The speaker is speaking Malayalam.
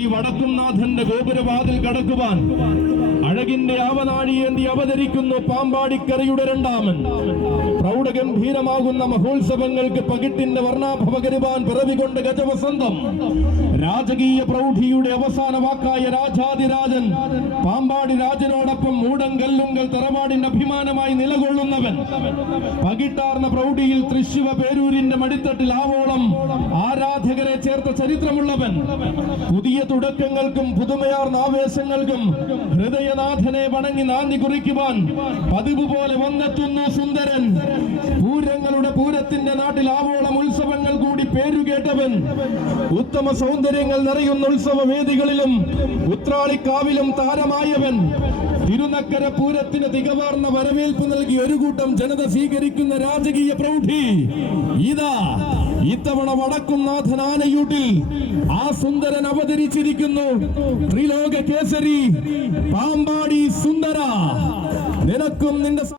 ഈ വടക്കുംനാഥന്റെ ഗോപുരവാതിൽ കടക്കുവാൻ അഴകിന്റെ ആവനാഴിയേന്തി അവതരിക്കുന്നു പാമ്പാടിക്കരയുടെ രണ്ടാമൻ. പ്രൗഢഗംഭീരമാകുന്ന മഹോത്സവങ്ങൾക്ക് പകിട്ടിന്റെ വർണാഭവകരുവാൻ പിറവികൊണ്ട് ഗജവസന്തം. രാജകീയ പ്രൗഢിയുടെ അവസാന വാക്കായ രാജാതിരാജൻ പാമ്പാടി രാജനോടൊപ്പം മൂടങ്കല്ലുങ്കൽ തറവാടിന്റെ അഭിമാനമായി നിലകൊള്ളുന്നവൻ. പകിട്ടാർന്ന പ്രൗഢിയിൽ തൃശിവ പേരൂരിന്റെ മടിത്തട്ടിൽ ആവോളം ആരാധകരെ ചേർത്ത ചരിത്രമുള്ളവൻ. പുതിയ തുടക്കങ്ങൾക്കും പുതുമയാർന്ന ആവേശങ്ങൾക്കും ഹൃദയനാഥനെ വണങ്ങി നാന്ദി കുറിക്കുവാൻ പതിവ് പോലെ വന്നെത്തുന്നു സുന്ദരൻ. പൂരങ്ങളുടെ പൂരത്തിന്റെ നാട്ടിൽ ആവോളം ഉത്സവങ്ങൾ കൂടി പേരുകേട്ടവൻ ഉത്തമ സൗന്ദര്യങ്ങൾ നിറയുന്ന ഉത്സവ വേദികളിലും ഉത്രാളിക്കാവിലും താരമായവൻ. തിരുനക്കര പൂരത്തിന് തികവാർന്ന വരവേൽപ്പ് നൽകി ഒരു കൂട്ടം ജനത സ്വീകരിക്കുന്ന രാജകീയ പ്രൗഢി ഇതാ. ഇത്തവണ വടക്കും നാഥനാനയൂട്ടിൽ ആ സുന്ദരൻ അവതരിച്ചിരിക്കുന്നു. ത്രിലോക കേസരി പാമ്പാടി സുന്ദര. നിനക്കും നിന്റെ